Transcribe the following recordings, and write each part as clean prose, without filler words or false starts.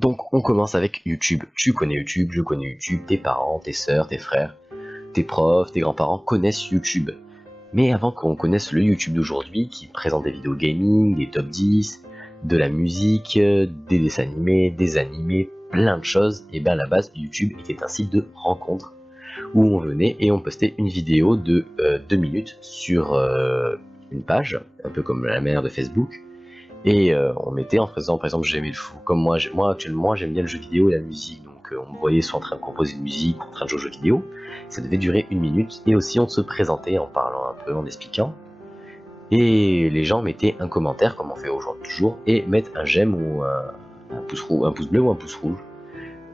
Donc on commence avec YouTube. Tu connais YouTube, je connais YouTube, tes parents, tes sœurs, tes frères, tes profs, tes grands-parents connaissent YouTube. Mais avant qu'on connaisse le YouTube d'aujourd'hui, qui présente des vidéos gaming, des top 10, de la musique, des dessins animés, plein de choses, et bien à la base YouTube était un site de rencontre où on venait et on postait une vidéo de 2 minutes sur une page, un peu comme la manière de Facebook, et on mettait en faisant, par exemple, j'aimais le foot, comme moi actuellement j'aime bien le jeu vidéo et la musique, donc on me voyait soit en train de composer une musique, en train de jouer au jeu vidéo, ça devait durer 1 minute, et aussi on se présentait en parlant un peu, en expliquant, et les gens mettaient un commentaire, comme on fait aujourd'hui toujours, et mettent un j'aime ou un pouce bleu ou un pouce rouge.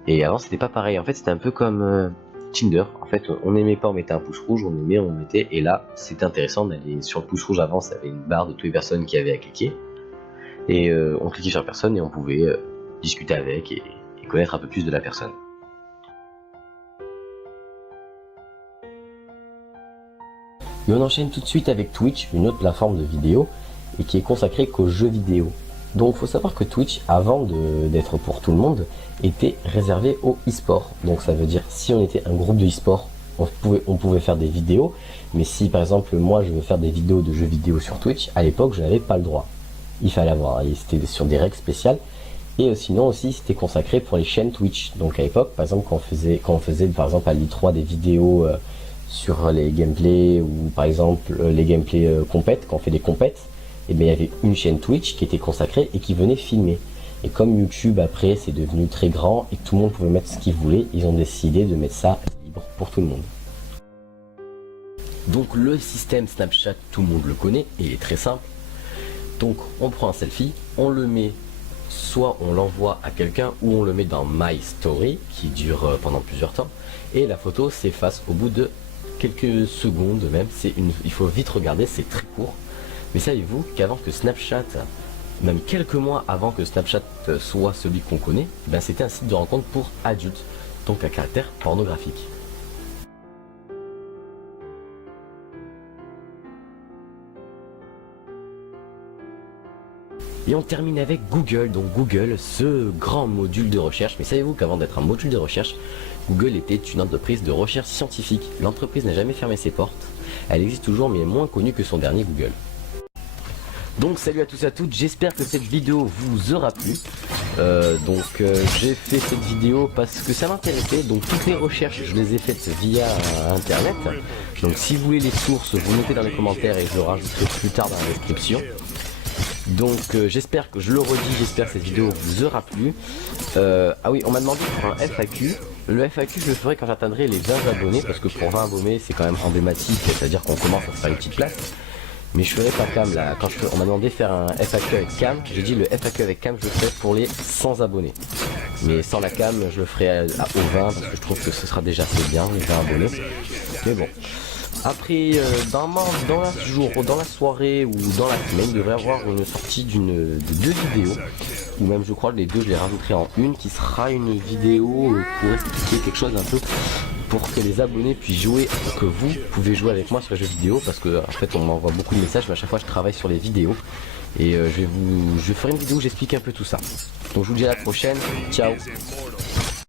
Et avant c'était pas pareil, en fait c'était un peu comme Tinder, en fait on n'aimait pas, on mettait un pouce rouge, on aimait, on mettait, et là c'était intéressant d'aller sur le pouce rouge. Avant ça avait une barre de toutes les personnes qui avaient à cliquer, et on cliquait sur la personne et on pouvait discuter avec et connaître un peu plus de la personne. Et on enchaîne tout de suite avec Twitch, une autre plateforme de vidéo, et qui est consacrée qu'aux jeux vidéo. Donc il faut savoir que Twitch, avant d'être pour tout le monde, était réservé au e-sport. Donc ça veut dire, si on était un groupe de e-sport, on pouvait faire des vidéos, mais si par exemple moi je veux faire des vidéos de jeux vidéo sur Twitch, à l'époque je n'avais pas le droit. Il fallait avoir, c'était sur des règles spéciales, et sinon aussi c'était consacré pour les chaînes Twitch. Donc à l'époque, par exemple quand on faisait par exemple à l'E3 des vidéos sur les gameplays, ou par exemple les gameplays compètes, quand on fait des compètes, et bien il y avait une chaîne Twitch qui était consacrée et qui venait filmer. Et comme YouTube après c'est devenu très grand et que tout le monde pouvait mettre ce qu'il voulait, ils ont décidé de mettre ça libre pour tout le monde. Donc le système Snapchat, tout le monde le connaît et il est très simple. Donc on prend un selfie, on le met, soit on l'envoie à quelqu'un ou on le met dans My Story qui dure pendant plusieurs temps, et la photo s'efface au bout de quelques secondes même. Il faut vite regarder, c'est très court. Mais savez-vous qu'avant que Snapchat, même quelques mois avant que Snapchat soit celui qu'on connaît, ben c'était un site de rencontre pour adultes, donc à caractère pornographique. Et on termine avec Google. Donc Google, ce grand module de recherche. Mais savez-vous qu'avant d'être un module de recherche, Google était une entreprise de recherche scientifique. L'entreprise n'a jamais fermé ses portes. Elle existe toujours, mais est moins connue que son dernier Google. Donc salut à tous et à toutes, j'espère que cette vidéo vous aura plu. J'ai fait cette vidéo parce que ça m'intéressait. Donc toutes les recherches, je les ai faites via internet. Donc si vous voulez les sources, vous mettez dans les commentaires et je le rajouterai plus tard dans la description. Donc j'espère que, je le redis, j'espère que cette vidéo vous aura plu. Ah oui, on m'a demandé pour un FAQ. Le FAQ je le ferai quand j'atteindrai les 20 abonnés, parce que pour 20 abonnés c'est quand même emblématique, c'est-à-dire qu'on commence à se faire une petite place. Mais je ferai pas cam là, on m'a demandé de faire un FAQ avec cam, j'ai dit le FAQ avec cam je le ferai pour les 100 abonnés. Mais sans la cam je le ferai aux 20, parce que je trouve que ce sera déjà assez bien, les 20 abonnés. Mais bon. Après, dans la soirée ou dans la semaine, il devrait y avoir une sortie de 2 vidéos, ou même je crois que les deux je les rajouterai en une, qui sera une vidéo pour expliquer quelque chose un peu, pour que les abonnés puissent jouer, que vous pouvez jouer avec moi sur les jeux vidéo, parce que en fait on m'envoie beaucoup de messages, mais à chaque fois je travaille sur les vidéos, et je ferai une vidéo où j'explique un peu tout ça. Donc je vous dis à la prochaine, ciao.